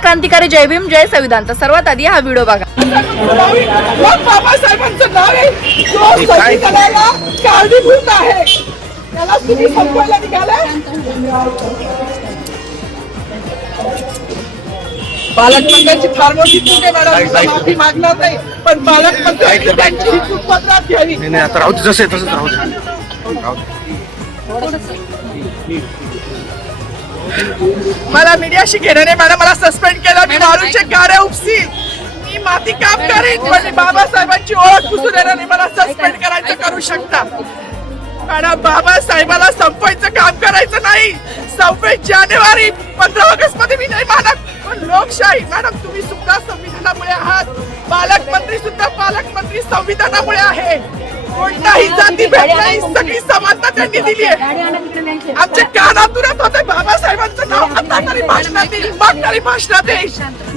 क्रांतिकारी जय भीम जय संविधान। तर सर्वात आधी हा व्हिडिओ बघा। बाबासाहेबांचं नाव आहे जो संविधानाला कारणीभूत आहे, त्याला तुम्ही संपवायला निघालाय। पालकमंत्र्यांची फार मोठी चूक आहे मॅडम, माफी मागणार नाही, पण पालकमंत्र्यांची त्यांची चूक पत्रात घ्यावी। नाही आता राहू दे, जसं तसंच राहू दे। मला मीडियाशी घेणं नाही मॅडम, मला सस्पेंड केलं, मी वाळूचे गाड्या उपसील, मी माती काम करेन, पण बाबासाहेबांची ओळख पुसून देणार नाही। मला सस्पेंड करायचं करू शकता मॅडम, बाबासाहेबाला संपवायचं काम करायचं नाही। 26 जानेवारी 15 ऑगस्ट मध्ये मी नाही मानत, पण लोकशाही मॅडम तुम्ही सुद्धा संविधानामुळे आहात, पालकमंत्री सुद्धा पालकमंत्री संविधानामुळे आहे। कोणताही जाती भेद नाही, सगळी समानता त्यांनी दिली आहे। आमच्या कानातूनच होते बाबासाहेबांचं नाव आता तरी भाषणात येईल, मग तरी भाषणात येईल।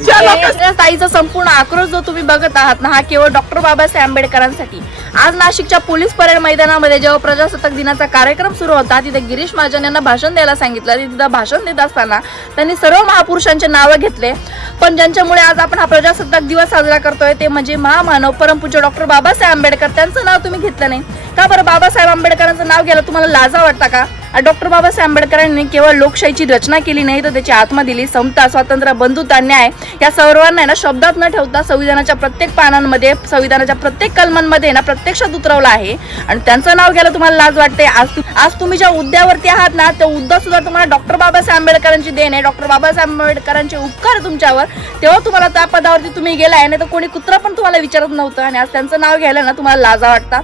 ज्या लोकांना ताईचा संपूर्ण आक्रोश जो तुम्ही बघत आहात ना, हा केवळ डॉक्टर बाबासाहेब आंबेडकरांसाठी। आज नाशिकच्या पोलीस परेड मैदानामध्ये जेव्हा प्रजासत्ताक दिनाचा कार्यक्रम सुरू होता, तिथे गिरीश महाजन यांना भाषण द्यायला सांगितलं। तिथे भाषण देत असताना त्यांनी सर्व महापुरुषांचे नाव घेतले, पण ज्यांच्यामुळे आज आपण हा प्रजासत्ताक दिवस साजरा करतोय ते म्हणजे महामानव परमपूज्य डॉक्टर बाबासाहेब आंबेडकर, त्यांचं नाव तुम्ही घेतलं नाही का बरं? बाबासाहेब आंबेडकरांचं नाव घ्यायला तुम्हाला लाजा वाटता का? डॉक्टर बाबासाहेब आंबेडकरांनी केवळ लोकशाहीची रचना केली नाही, तर त्याची आत्मा दिली। समता, स्वातंत्र्य, बंधुता, न्याय या सर्वांना ना शब्दात न ठेवता संविधानाच्या प्रत्येक पानांमध्ये, संविधानाच्या प्रत्येक कलमांमध्ये ना प्रत्यक्षात उतरवलं आहे, आणि त्यांचं नाव घ्यायला तुम्हाला लाज वाटते। आज तुम्ही ज्या हुद्द्यावरती आहात ना, त्या हुद्दा सुद्धा तुम्हाला डॉक्टर बाबासाहेब आंबेडकरांची देण आहे, डॉक्टर बाबासाहेब आंबेडकरांचे उपकार तुमच्यावर, तेव्हा तुम्हाला त्या पदावरती तुम्ही गेलाय, नाही तर कोणी कुत्रा पण तुम्हाला विचारत नव्हतं, आणि आज त्यांचं नाव घ्यायला ना तुम्हाला लाजा वाटता।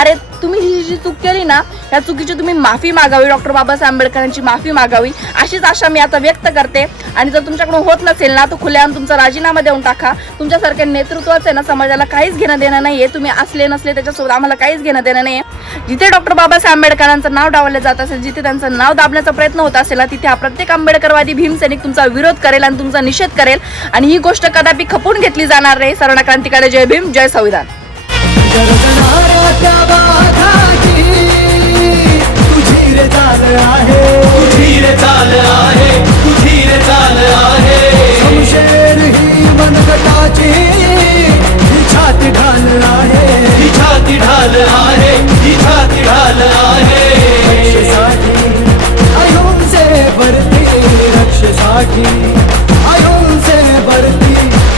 अरे तुम्ही ही जी चूक केली ना, या चुकीची तुम्ही माफी मागावी, डॉक्टर बाबासाहेब आंबेडकरांची माफी मागावी, अशीच आशा मी आता व्यक्त करते। आणि जर तुमच्याकडून होत नसेल ना, तर खुलेआम तुमचा राजीनामा देऊन टाका। तुमच्यासारख्या नेतृत्वाचं आहे ना समाजाला काहीच घेणं देणं नाहीये, तुम्ही असले नसले त्याच्यासोबत आम्हाला काहीच घेणं देणं नाहीये। जिथे डॉक्टर बाबासाहेब आंबेडकरांचं नाव डावलं जात असेल, जिथे त्यांचं नाव दाबण्याचा प्रयत्न होत असेल ना, तिथे हा प्रत्येक आंबेडकरवादी भीमसैनिक तुमचा विरोध करेल आणि तुमचा निषेध करेल, आणि ही गोष्ट कदापि खपून घेतली जाणार नाही। सर्वांना क्रांतिकारी जय भीम जय संविधान।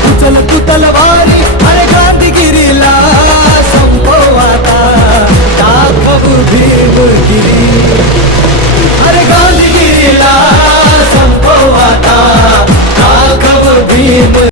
उचल तू तलवारी, अरे गांधीगिरीला संपवाता दाखव भीमगिरी, अरे गांधीगिरीला संपवाता दाखव भीम।